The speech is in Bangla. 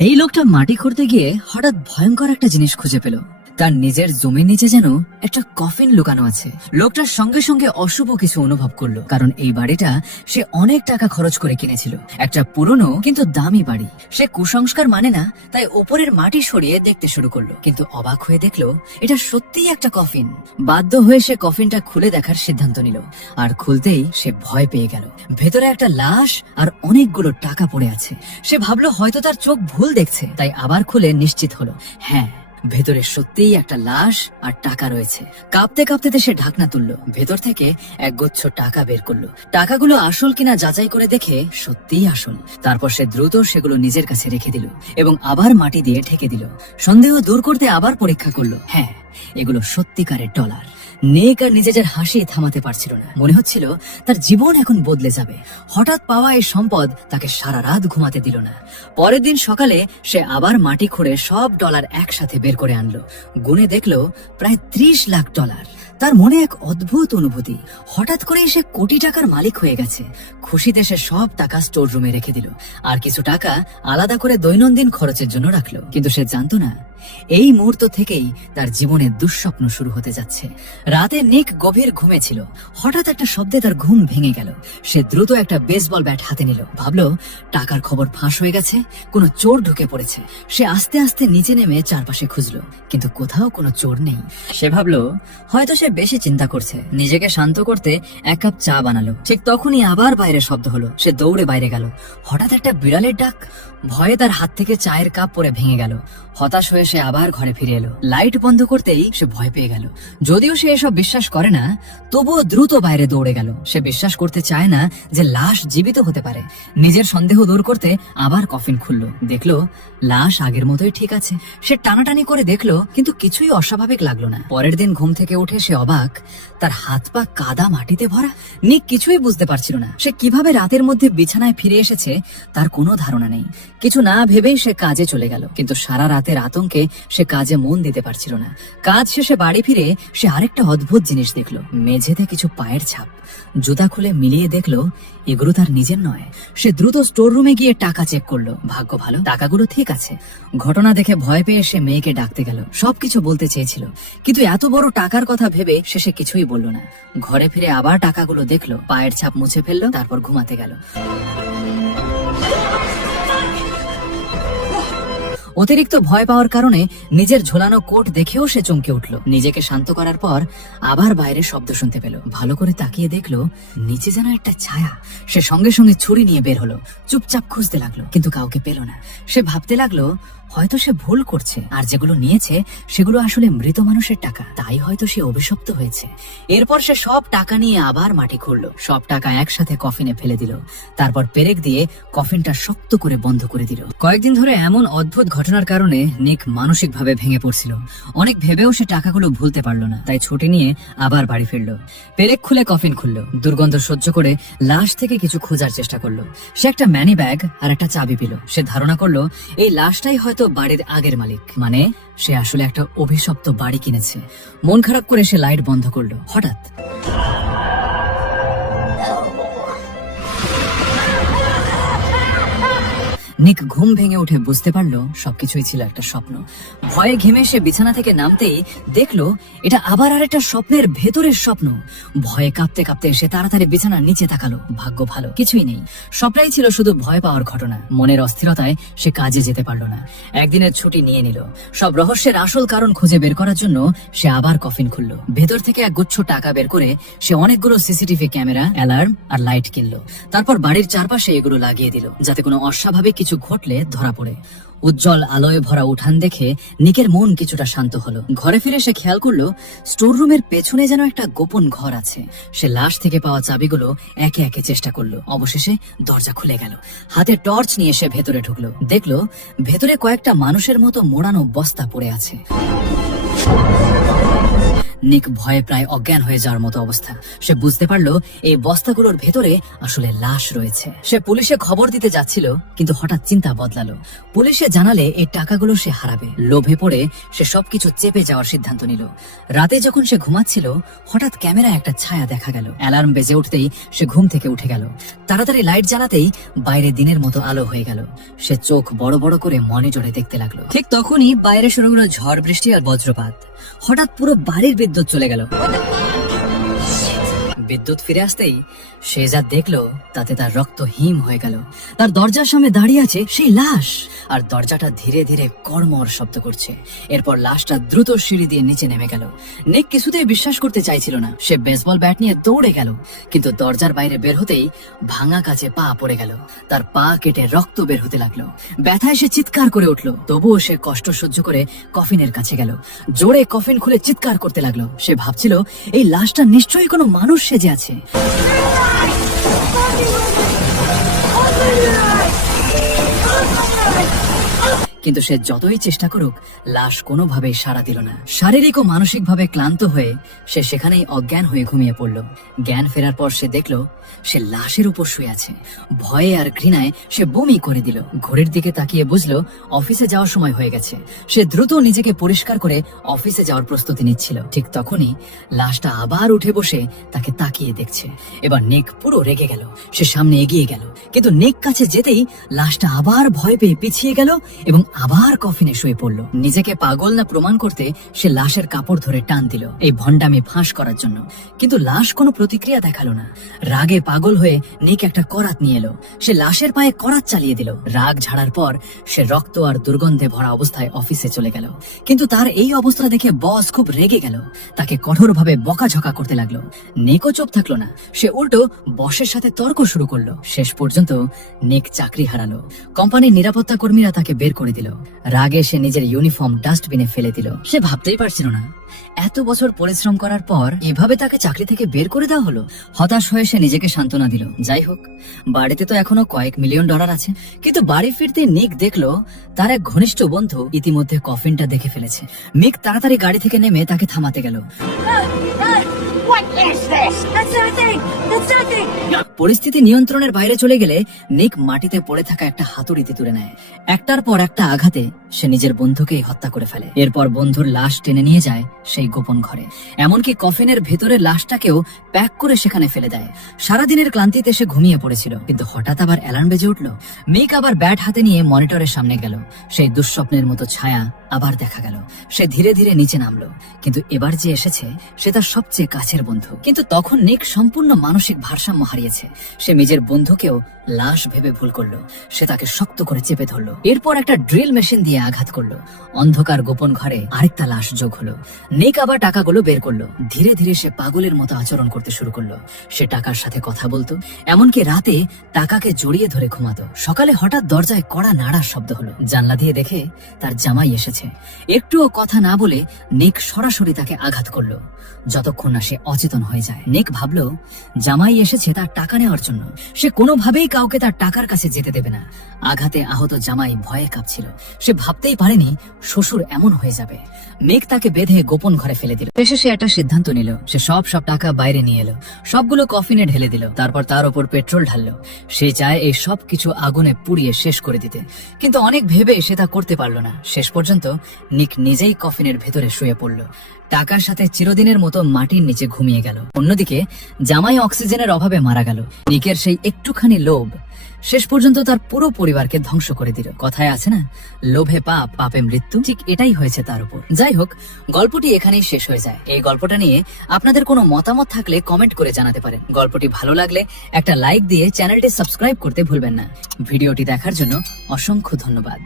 এই লোকটা মাটি খুঁড়তে গিয়ে হঠাৎ ভয়ঙ্কর একটা জিনিস খুঁজে পেল। তার নিজের জমির নিচে যেন একটা কফিন লুকানো আছে। লোকটার সঙ্গে সঙ্গে অশুভ কিছু অনুভব করলো, কারণ এই বাড়িটা সে অনেক টাকা খরচ করে কিনেছিল। একটা পুরনো কিন্তু দামি বাড়ি। সে কুসংস্কার মানে না, তাই ওপরের মাটি সরিয়ে দেখতে শুরু করলো, কিন্তু অবাক হয়ে দেখলো এটা সত্যিই একটা কফিন। বাধ্য হয়ে সে কফিনটা খুলে দেখার সিদ্ধান্ত নিল, আর খুলতেই সে ভয় পেয়ে গেল। ভেতরে একটা লাশ আর অনেকগুলো টাকা পড়ে আছে। সে ভাবলো হয়তো তার চোখ ভুল দেখছে, তাই আবার খুলে নিশ্চিত হলো, হ্যাঁ, ভেতরে সত্যিই একটা লাশ আর টাকা রয়েছে। কাঁপতে কাঁপতে সে ঢাকনা তুললো, ভেতর থেকে একগুচ্ছ টাকা বের করলো। টাকাগুলো আসল কিনা যাচাই করে দেখে সত্যিই আসল। তারপর সে দ্রুত সেগুলো নিজের কাছে রেখে দিল এবং আবার মাটি দিয়ে ঢেকে দিল। সন্দেহ দূর করতে আবার পরীক্ষা করলো, হ্যাঁ, এগুলো সত্যিকারের ডলার। নেক আর নিজের হাসি থামাতে পারছিল না। মনে হচ্ছিল তার জীবন এখন বদলে যাবে। হঠাৎ পাওয়া এই সম্পদ তাকে সারা রাত ঘুমাতে দিল না। পরের দিন সকালে সে আবার মাটি খুঁড়ে সব ডলার একসাথে বের করে আনলো। গুনে দেখলো প্রায় 30 লাখ ডলার। তার মনে এক অদ্ভুত অনুভূতি, হঠাৎ করে সে কোটি টাকার মালিক হয়ে গেছে। খুশিতে সে সব টাকা স্টোর রুমে রেখে দিল, আর কিছু টাকা আলাদা করে দৈনন্দিন খরচের জন্য রাখলো। কিন্তু সে জানতো না, এই মুহূর্ত থেকেই তার জীবনে দুঃস্বপ্ন শুরু হতে যাচ্ছে। রাতে নিক গভীর ঘুমে ছিল। হঠাৎ একটা শব্দে তার ঘুম ভেঙে গেল। সে দ্রুত একটা বেসবল ব্যাট হাতে নিল, ভাবলো টাকার খবর ফাঁস হয়ে গেছে, কোনো চোর ঢুকে পড়েছে। সে আস্তে আস্তে নিচে নেমে চারপাশে খুঁজলো, কিন্তু কোথাও কোনো চোর নেই। সে ভাবলো হয়তো সে বেশি চিন্তা করছে। নিজেকে শান্ত করতে 1 কাপ চা বানালো। ঠিক তখনই আবার বাইরে শব্দ হলো। সে দৌড়ে বাইরে গেল। হঠাৎ একটা বিড়ালের ডাক। ভয়ে তার হাত থেকে চায়ের কাপ পড়ে ভেঙে গেল। হতাশ হয়ে সে আবার ঘরে ফিরে এলো। লাইট বন্ধ করতেই সে ভয় পেয়ে গেল। যদিও সে এসব বিশ্বাস করে না, তবুও দ্রুত বাইরে দৌড়ে গেল। সে বিশ্বাস করতে চায় না যে লাশ জীবিত হতে পারে। নিজের সন্দেহ দূর করতে আবার কফিন খুললো। দেখলো লাশ আগের মতোই ঠিক আছে। সে টানাটানি করে দেখলো, কিন্তু কিছুই অস্বাভাবিক লাগলো না। পরের দিন ঘুম থেকে উঠে সে অবাক, তার হাত পা কাদা মাটিতে ভরা। নিক কিছুই বুঝতে পারছিল না। সে কিভাবে রাতের মধ্যে বিছানায় ফিরে এসেছে তার কোনো ধারণা নেই। কিছু না ভেবেই সে কাজে চলে গেল, কিন্তু সারা রাতের আতঙ্কে সে কাজে মন দিতে পারছিল না। কাজ শেষে বাড়ি ফিরে সে আরেকটা অদ্ভুত জিনিস দেখলো। মেঝেতে কিছু পায়ের ছাপ। জুতা খুলে মিলিয়ে দেখলো এগুলো তার নিজের নয়। সে দ্রুত স্টোর রুমে গিয়ে টাকা চেক করলো। ভাগ্য ভালো, টাকাগুলো ঠিক আছে। ঘটনা দেখে ভয় পেয়ে সে মেয়েকে ডাকতে গেল। সবকিছু বলতে চেয়েছিল, কিন্তু এত বড় টাকার কথা ভেবে শেষে কিছুই বলল না। ঘরে ফিরে আবার টাকাগুলো দেখলো, পায়ের ছাপ মুছে ফেললো, তারপর ঘুমাতে গেল। অতিরিক্ত ভয় পাওয়ার কারণে নিজের ঝোলানো কোট দেখেও সে চমকে উঠল। নিজেকে শান্ত করার পর আবার বাইরে শব্দ শুনতে পেল। ভালো করে তাকিয়ে দেখলো নিচে যেন একটা ছায়া। সে সঙ্গে সঙ্গে ছুরি নিয়ে বের হলো। চুপচাপ খুঁজতে লাগলো, কিন্তু কাউকে পেল না। সে ভাবতে লাগলো হয়তো সে ভুল করছে, আর যেগুলো নিয়েছে সেগুলো আসলে মৃত মানুষের টাকা, তাই হয়তো সে অভিশপ্ত হয়েছে। এরপর সে সব টাকা নিয়ে আবার মাটি খুঁড়লো। সব টাকা একসাথে কফিনে ফেলে দিল। তারপর পেরেক দিয়ে কফিনটা শক্ত করে বন্ধ করে দিল। কয়েকদিন ধরে এমন অদ্ভুত ঘটনার কারণে নিক মানসিকভাবে ভেঙে পড়ছিল। অনেক ভেবেও সে টাকাগুলো ভুলতে পারলো না, তাই ছুটি নিয়ে আবার বাড়ি ফিরলো। পেরেক খুলে কফিন খুললো। দুর্গন্ধ সহ্য করে লাশ থেকে কিছু খোঁজার চেষ্টা করলো। সে একটা ম্যানি ব্যাগ আর একটা চাবি পেল। সে ধারণা করলো এই লাশটাই হয়তো বাড়ির আগের মালিক, মানে সে আসলে একটা অভিশপ্ত বাড়ি কিনেছে। মন খারাপ করে সে লাইট বন্ধ করলো। হঠাৎ নিক ঘুম ভেঙে উঠে বুঝতে পারলো সবকিছুই ছিল একটা স্বপ্ন। ভয়ে ঘেমে সে বিছানা থেকে নামতেই দেখলো এটা আবার আরেকটা স্বপ্নের ভেতরের স্বপ্ন। ভয়ে কাঁপতে কাঁপতে সে তাড়াতাড়ি বিছানার নিচে তাকালো। ভাগ্য ভালো, কিছুই নেই। সবটাই ছিল শুধু ভয় পাওয়ার ঘটনা। মনের অস্থিরতায় সে কাজে যেতে পারলো না। একদিনের ছুটি নিয়ে নিল। সব রহস্যের আসল কারণ খুঁজে বের করার জন্য সে আবার কফিন খুললো। ভেতর থেকে এক গুচ্ছ টাকা বের করে সে অনেকগুলো সিসিটিভি ক্যামেরা, অ্যালার্ম আর লাইট কিনলো। তারপর বাড়ির চারপাশে এগুলো লাগিয়ে দিল, যাতে কোনো অস্বাভাবিক কিছু ঘটলে ধরা পড়ে। উজ্জ্বল আলোয় ভরা উঠান দেখে নিকের মন কিছুটা শান্ত হলো। ঘরে ফিরে সে খেয়াল করলো স্টোর রুমের পেছনে যেন একটা গোপন ঘর আছে। সে লাশ থেকে পাওয়া চাবিগুলো একে একে চেষ্টা করলো। অবশেষে দরজা খুলে গেল। হাতে টর্চ নিয়ে সে ভেতরে ঢুকলো। দেখলো ভেতরে কয়েকটা মানুষের মতো মোড়ানো বস্তা পড়ে আছে। নিক ভয়ে প্রায় অজ্ঞান হয়ে যাওয়ার মতো অবস্থা। সে বুঝতে পারলো এই বস্তাগুলোর ভেতরে আসলে লাশ রয়েছে। সে পুলিশে খবর দিতে যাচ্ছিল, কিন্তু হঠাৎ চিন্তা বদলালো। পুলিশে জানালে এই টাকাগুলো সে হারাবে। লোভে পড়ে সে সবকিছু চেপে যাওয়ার সিদ্ধান্ত নিল। রাতে যখন সে ঘুমাচ্ছিল, হঠাৎ ক্যামেরায় একটা ছায়া দেখা গেল। অ্যালার্ম বেজে উঠতেই সে ঘুম থেকে উঠে গেল। তাড়াতাড়ি লাইট জ্বালাতেই বাইরে দিনের মতো আলো হয়ে গেল। সে চোখ বড় বড় করে মনিটরে দেখতে লাগলো। ঠিক তখনই বাইরে শুরু হলো ঝড় বৃষ্টি আর বজ্রপাত। হঠাৎ পুরো বাড়ির বিদ্যুৎ চলে গেল। বিদ্যুৎ ফিরে আসতেই সে যা দেখলো তাতে তার রক্ত হিম হয়ে গেল। তার দরজার সামনে দাঁড়িয়ে আছে সেই লাশ, আর দরজাটা ধীরে ধীরে কড়মড় শব্দ করছে। এরপর লাশটা দ্রুত সিঁড়ি দিয়ে নিচে নেমে গেল। নিক কিছুতেই বিশ্বাস করতে চাইছিল না। সে বেসবল ব্যাট নিয়ে দৌড়ে গেল, কিন্তু দরজার বাইরে বের হতেই ভাঙা কাছে পা পড়ে গেল। তার পা কেটে রক্ত বের হতে লাগলো। ব্যথায় সে চিৎকার করে উঠলো। তবুও সে কষ্ট সহ্য করে কফিনের কাছে গেল। জোরে কফিন খুলে চিৎকার করতে লাগলো। সে ভাবছিল এই লাশটা নিশ্চয়ই কোনো মানুষ সেজে আছে। কিন্তু সে যতই চেষ্টা করুক, লাশ কোনোভাবেই সাড়া দিল না। শারীরিক ও মানসিকভাবে ক্লান্ত হয়ে সে সেখানেই অজ্ঞান হয়ে ঘুমিয়ে পড়ল। জ্ঞান ফেরার পর সে দেখল সে লাশের উপর শুয়ে আছে। ভয়ে আর ঘৃণায় সে বমি করে দিল। ঘড়ির দিকে তাকিয়ে বুঝলো অফিসে যাওয়ার সময় হয়ে গেছে। সে দ্রুত নিজেকে পরিষ্কার করে অফিসে যাওয়ার প্রস্তুতি নিচ্ছিল। ঠিক তখনই লাশটা আবার উঠে বসে তাকে তাকিয়ে দেখছে। এবার নিক পুরো রেগে গেল। সে সামনে এগিয়ে গেল, কিন্তু নিক কাছে যেতেই লাশটা আবার ভয় পেয়ে পিছিয়ে গেল এবং আবার কফিনে শুয়ে পড়ল। নিজেকে পাগল না প্রমাণ করতে সে লাশের কাপড় ধরে টান দিল, এই ভণ্ডামি ফাঁস করার জন্য। কিন্তু লাশ কোনো প্রতিক্রিয়া দেখালো না। রাগে পাগল হয়ে নিক একটা করাত নিয়ে এলো। সে লাশের পায়ে করাত চালিয়ে দিল। রাগ ঝাড়ার পর সে রক্ত আর দুর্গন্ধে ভরা অবস্থায় অফিসে চলে গেল। কিন্তু তার এই অবস্থা দেখে বস খুব রেগে গেল। তাকে কঠোরভাবে বকাঝকা করতে লাগলো। নিকও চুপ থাকলো না। সে উল্টো বসের সাথে তর্ক শুরু করলো। শেষ পর্যন্ত নিক চাকরি হারালো। কোম্পানির নিরাপত্তা কর্মীরা তাকে বের করে দিল। রাগে সে নিজের ইউনিফর্ম ডাস্টবিনে ফেলে দিল। সে ভাবতেই পারছিল না এত বছর পরিশ্রম করার পর এভাবে তাকে চাকরি থেকে বের করে দেওয়া হলো। হতাশ হয়ে সে নিজেকে সান্ত্বনা দিল, যাই হোক বাড়িতে তো এখনো কয়েক মিলিয়ন ডলার আছে। কিন্তু বাড়ি ফিরতে নিক দেখলো তার এক ঘনিষ্ঠ বন্ধু ইতিমধ্যে কফিনটা দেখে ফেলেছে। নিক তাড়াতাড়ি গাড়ি থেকে নেমে তাকে থামাতে গেল। পরিস্থিতি নিয়ন্ত্রণের বাইরে চলে গেলে নিক মাটিতে পড়ে থাকা একটা হাতুড়িতে তুলে নেয়। একটার পর একটা আঘাতে সে নিজের বন্ধুকেই হত্যা করে ফেলে। এরপর বন্ধুর লাশ টেনে নিয়ে যায় সেই গোপন ঘরে। এমনকি কফিনের ভেতরে লাশটাকেও প্যাক করে সেখানে ফেলে দেয়। সারাদিনের ক্লান্তিতে সে ঘুমিয়ে পড়েছিল, কিন্তু হঠাৎ আবার অ্যালার্ম বেজে উঠল। নিক আবার ব্যাট হাতে নিয়ে মনিটরের সামনে গেল। সেই দুঃস্বপ্নের মতো ছায়া আবার দেখা গেল। সে ধীরে ধীরে নিচে নামলো, কিন্তু এবার যে এসেছে সে তার সবচেয়ে কাছের বন্ধু। কিন্তু তখন নিক সম্পূর্ণ মানসিক ভারসাম্য হারিয়েছে। সে নিজের বন্ধুকেও লাশ ভেবে ভুল করলো। সে তাকে শক্ত করে চেপে ধরলো। এরপর একটা ড্রিল মেশিন দিয়ে আঘাত করলো। অন্ধকার গোপন ঘরে আরেকটা লাশ যোগ হলো। নিক আবার টাকাগুলো বের করলো। ধীরে ধীরে সে পাগলের মতো আচরণ করতে শুরু করলো। সে টাকার সাথে কথা বলতো, এমনকি রাতে টাকাকে জড়িয়ে ধরে ঘুমাতো। সকালে হঠাৎ দরজায় কড়া নাড়ার শব্দ হলো। জানলা দিয়ে দেখে তার জামাই এসেছে। একটুও কথা না বলে নিক সরাসরি তাকে আঘাত করলো, যতক্ষণ না সে অচেতন হয়ে যায়। নিক ভাবলো জামাই এসেছে তার টাকা নেওয়ার জন্য। সে কোনোভাবেই কাউকে তার টাকার কাছে যেতে দেবে না। আঘাতে আহত জামাই ভয়ে কাঁপছিল। সে ভাবতেই পারেনি শ্বশুর এমন হয়ে যাবে। নিক তাকে বেঁধে গোপন ঘরে ফেলে দিল। শেষে সে একটা সিদ্ধান্ত নিল। সে সব টাকা বাইরে নিয়ে এলো, সবগুলো কফিনে ঢেলে দিল। তারপর তার ওপর পেট্রোল ঢাললো। সে চায় এই সব কিছু আগুনে পুড়িয়ে শেষ করে দিতে, কিন্তু অনেক ভেবে সে তা করতে পারলো না। শেষ পর্যন্ত নিক নিজেই কফিনের ভেতরে শুয়ে পড়ল। টাকার সাথে চিরদিনের মতো মাটির নিচে ঘুমিয়ে গেল। অন্যদিকে জামাই অক্সিজেনের অভাবে মারা গেল। নিকের সেই একটুখানি লোভ শেষ পর্যন্ত তার পুরো পরিবারকে ধ্বংস করে দিল। কথায় আছে না, লোভে পাপ, পাপে মৃত্যু। ঠিক এটাই হয়েছে তার উপর। যাই হোক, গল্পটি এখানেই শেষ হয়ে যায়। এই গল্পটা নিয়ে আপনাদের কোনো মতামত থাকলে কমেন্ট করে জানাতে পারেন। গল্পটি ভালো লাগলে একটা লাইক দিয়ে চ্যানেলটি সাবস্ক্রাইব করতে ভুলবেন না। ভিডিওটি দেখার জন্য অসংখ্য ধন্যবাদ।